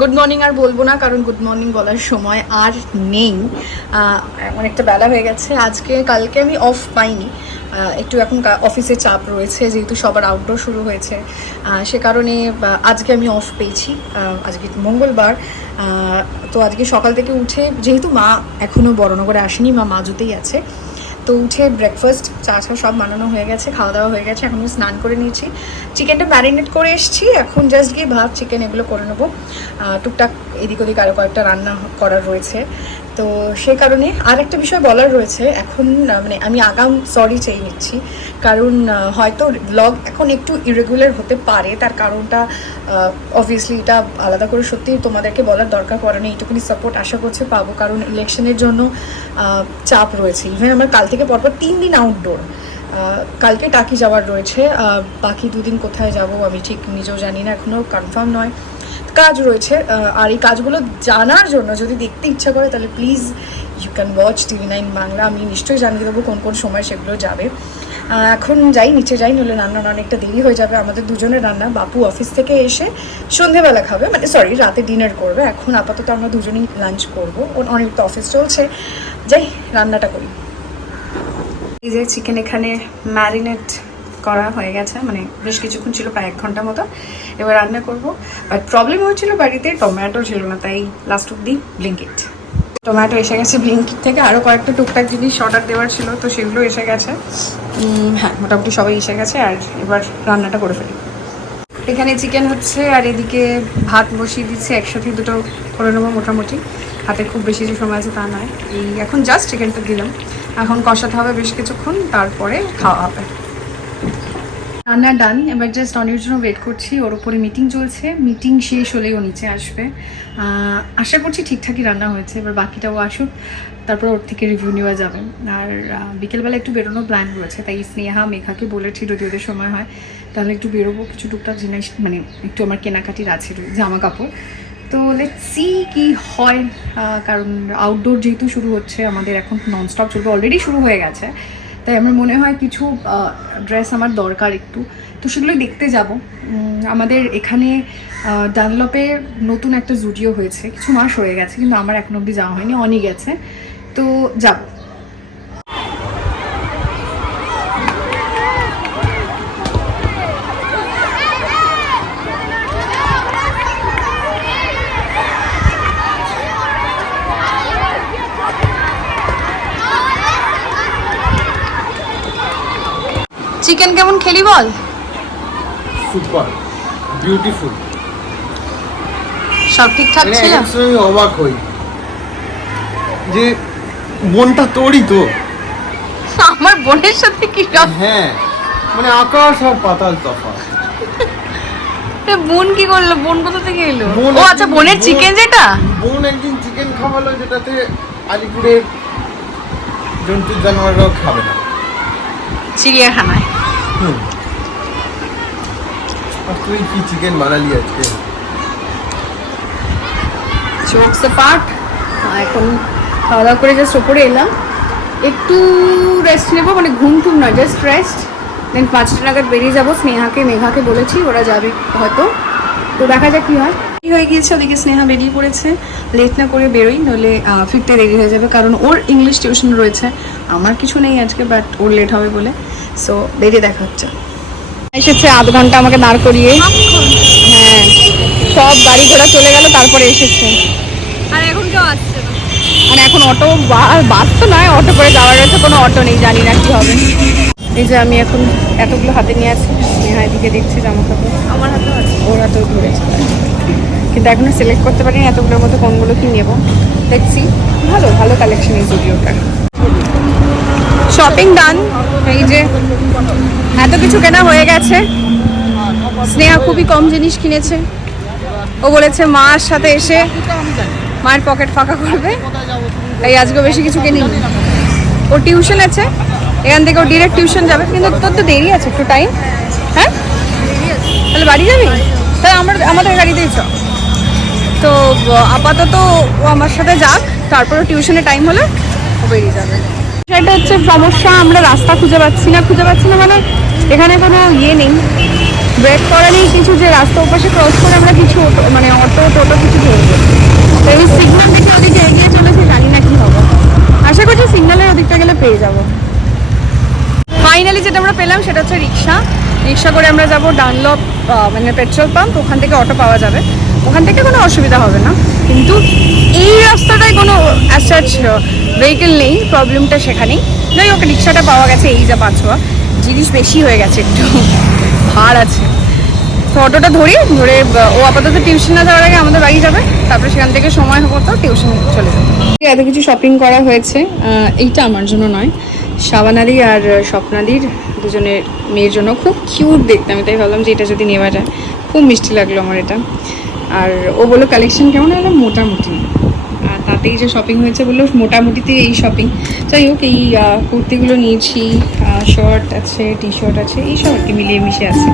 Good morning আর বলবো না, কারণ গুড মর্নিং বলার সময় আর নেই। অনেকটা বেলা হয়ে গেছে। কালকে আমি অফ পাইনি, একটু এখন অফিসে চাপ রয়েছে, যেহেতু সবার আউটডোর শুরু হয়েছে, সে কারণে আজকে আমি অফ পেয়েছি। আজকে মঙ্গলবার, তো আজকে সকাল থেকে উঠে, যেহেতু মা এখনও বড়নগরে আসেনি, মা মাজুতেই আছে, তো উঠে ব্রেকফাস্ট চা সব বানানো হয়ে গেছে, খাওয়া দাওয়া হয়ে গেছে। এখন স্নান করে নিয়েছি, চিকেনটা ম্যারিনেট করে এসেছি, এখন জাস্ট গিয়ে ভাত চিকেন এগুলো করে নেবো। টুকটাক এদিক ওদিক আরও কয়েকটা রান্না করার রয়েছে, তো সে কারণে আর একটা বিষয় বলার রয়েছে। এখন মানে আমি আগাম সরি চেয়ে নিচ্ছি, কারণ হয়তো ব্লগ এখন একটু ইরেগুলার হতে পারে। তার কারণটা অবভিয়াসলি এটা আলাদা করে সত্যি তোমাদেরকে বলার দরকার পড়ে না, এইটুকুনি সাপোর্ট আশা করছে পাবো, কারণ ইলেকশনের জন্য চাপ রয়েছে। ইভেন আমার কাল থেকে পরপর 3 দিন আউটডোর, কালকে টাকি যাওয়ার রয়েছে, বাকি 2 দিন কোথায় যাব আমি ঠিক নিজেও জানি না, এখনও কনফার্ম নয়। কাজ রয়েছে, আর এই কাজগুলো জানার জন্য যদি দেখতে ইচ্ছা করে তাহলে please you can watch TV9 Bangla. আমি নিশ্চয়ই জানিয়ে দেবো কোন কোন সময় সেগুলো যাবে। এখন যাই, নিচে যাই, নইলে রান্না অনেকটা দেরি হয়ে যাবে। আমাদের দুজনের রান্না, বাপু অফিস থেকে এসে সন্ধেবেলা খাবে, মানে সরি রাতে ডিনার করবে। এখন আপাতত আমরা দুজনেই লাঞ্চ করবো, অনেক তো অফিস চলছে। যাই রান্নাটা করি। এই যে চিকেন এখানে ম্যারিনেট করা হয়ে গেছে, মানে বেশ কিছুক্ষণ ছিল, প্রায় 1 ঘন্টা মতো। এবার রান্না করবো। বাট প্রবলেম হচ্ছিল, বাড়িতে টমেটো ছিল না, তাই লাস্ট অব্দি ব্লিঙ্কিট। টমেটো এসে গেছে ব্লিঙ্কিট থেকে, আরও কয়েকটা টুকটাক জিনিস অর্ডার দেওয়ার ছিল, তো সেগুলো এসে গেছে। হ্যাঁ, মোটামুটি সবাই এসে গেছে, আর এবার রান্নাটা করে ফেলি। এখানে চিকেন হচ্ছে, আর এদিকে ভাত বসিয়ে দিচ্ছে, একসাথে দুটো করে নেবো মোটামুটি। হাতে খুব বেশি যে সময় আছে তা নয়। এই এখন জাস্ট চিকেনটা দিলাম, এখন কষাতে হবে বেশ কিছুক্ষণ, তারপরে খাওয়া হবে। রান্না ডান, এবার জাস্ট অনির জন্য ওয়েট করছি। ওর ওপরে মিটিং চলছে, মিটিং শেষ হলেই ও নিচে আসবে। আশা করছি ঠিকঠাকই রান্না হয়েছে, এবার বাকিটাও আসুক, তারপর ওর থেকে রিভিউ নেওয়া যাবে। আর বিকেলবেলা একটু বেরোনোর প্ল্যান রয়েছে, তাই স্নেহা মেঘাকে বলেছি যদি ওদের সময় হয় তাহলে একটু বেরোবো, কিছু টুকটাক জিনিস, মানে একটু আমার কেনাকাটির আছে, জামা কাপড়। তো লেটস সি কি হয়, কারণ আউটডোর যেহেতু শুরু হচ্ছে আমাদের, এখন ননস্টপ চলবে, অলরেডি শুরু হয়ে গেছে। তাই আমার মনে হয় কিছু ড্রেস আমার দরকার একটু, তো সেগুলোই দেখতে যাব। আমাদের এখানে ডানলপে নতুন একটা জুডিও হয়েছে, কিছু মাস হয়ে গেছে, কিন্তু আমার এখন অবধি যাওয়া হয়নি, অনেক গেছে, তো যাব। চিকেন কেমন খেলি বল? সুপার বিউটিফুল, সব ঠিকঠাক ছিল। আমি অবাক হই যে বোনটা তোরই তো। আমার বোনের সাথে কি সব? হ্যাঁ, মানে আকাশ আর পাতাল তফাৎ। বোন কি করলো? বোন কোথা থেকে এলো? বোন ও আচ্ছা, বোনের চিকেন, যেটা বোন একদিন চিকেন খাওয়ালো, যেটাতে আলিপুরের জন্তু জানোয়াররাও খাবে না, চিড়িয়াখানায়। আর তুই কি চিকেন বানালি আজকে? জোকস অ্যাপার্ট, এখন খাওয়া দাওয়া করে জাস্ট ওপরে এলাম, একটু রেস্ট নেবো, মানে ঘুম টুম নয়, জাস্ট রেস্ট। দেন 5টা নাগাদ বেরিয়ে যাবো। স্নেহাকে মেঘাকে বলেছি, ওরা যাবে হয়তো, তো দেখা যাক কী হয়। হয়ে গিয়েছে, ওদিকে স্নেহা বেরিয়ে পড়েছে। লেট না করে বেরোই, নইলে ফিরতে দেরি হয়ে যাবে, কারণ ওর ইংলিশ টিউশন রয়েছে, আমার কিছু নেই আজকে, বাট ওর লেট হবে বলে। সো বেরিয়ে দেখা হচ্ছে। এসেছে 1/2 ঘন্টা আমাকে দাঁড় করিয়ে। হ্যাঁ, সব গাড়ি ঘোড়া চলে গেল, তারপরে এসেছে। আর এখন কেউ আসছে না, আর এখন অটো, বাস তো নয়, অটো করে যাওয়ার রয়েছে, কোনো অটো নেই, জানি না কি হবে। এই যে আমি এখন এতগুলো হাতে নিয়ে আছি, স্নেহা এদিকে দেখছি জামা কাপড়, আমার হাতেও আছে। ওর হাতেও ঘুরেছে, কিন্তু এখনো সিলেক্ট করতে পারিনি এতগুলোর মধ্যে কোনগুলো কি নেবো। দেখছি, ভালো ভালো কালেকশন এই জুডিওটার। শপিং ডান, এই যে এত কিছু কেনা হয়ে গেছে। স্নেহা খুবই কম জিনিস কিনেছে, ও বলেছে মার সাথে এসে মায়ের পকেট ফাঁকা করবে, তাই আজকে বেশি কিছু কিনিনি। ওর টিউশন আছে, এখান থেকে ও ডিরেক্ট টিউশন যাবে, কিন্তু তোর তো দেরি আছে একটু টাইম। হ্যাঁ, তাহলে বাড়ি যাবি? তাহলে আমাদের গাড়িতেই চ। তো আপাতত ও আমার সাথে যাক, তারপরে টিউশনের টাইম হলে ও বেরিয়ে যাবে। সেটা হচ্ছে সমস্যা, আমরা রাস্তা খুঁজে পাচ্ছি না মানে এখানে কোনো ইয়ে নেই, ব্রেক করা নেই কিছু, যে রাস্তা ওপাশে ক্রস করে আমরা কিছু মানে অটো টোটো কিছু ধরবো। তো এই সিগন্যাল দেখে ওদিকে এগিয়ে চলেছে, জানি না কি হবে। আশা করছি সিগন্যালের ওদিকটা গেলে পেয়ে যাবো। ফাইনালি যেটা আমরা পেলাম সেটা হচ্ছে রিক্সা করে আমরা যাব ডানলপ মানে পেট্রোল পাম্প, ওখান থেকে অটো পাওয়া যাবে, ওখান থেকে কোনো অসুবিধা হবে না। কিন্তু এই রাস্তাটায় কোনো অ্যাসাচ ভেহিকেল নেই, প্রবলেমটা সেখানেই। যাই হোক, রিক্সাটা পাওয়া গেছে, এই যা 5 জিনিস বেশি হয়ে গেছে, একটু ভাড় আছে। তো অটোটা ধরে ও আপাতত টিউশন না যাওয়ার আগে আমাদের বাড়ি যাবে, তারপরে সেখান থেকে সময় হবো তো টিউশন চলে যাবে। এত কিছু শপিং করা হয়েছে, এইটা আমার জন্য নয়, শাবানাদি আর স্বপ্নাদির দুজনের মেয়ের জন্য। খুব কিউট দেখতে, আমি তাই ভাবলাম যে এটা যদি নেওয়া যায়। খুব মিষ্টি লাগলো আমার এটা। আর ও বললো কালেকশন কেমন, হলো মোটামুটি। আর তাতেই যে শপিং হয়েছে বললো মোটামুটিতে এই শপিং। যাই হোক, এই কুর্তিগুলো নিয়েছি, শর্ট আছে, টি শার্ট আছে, এইসব আর কি মিলিয়ে মিশে আছে।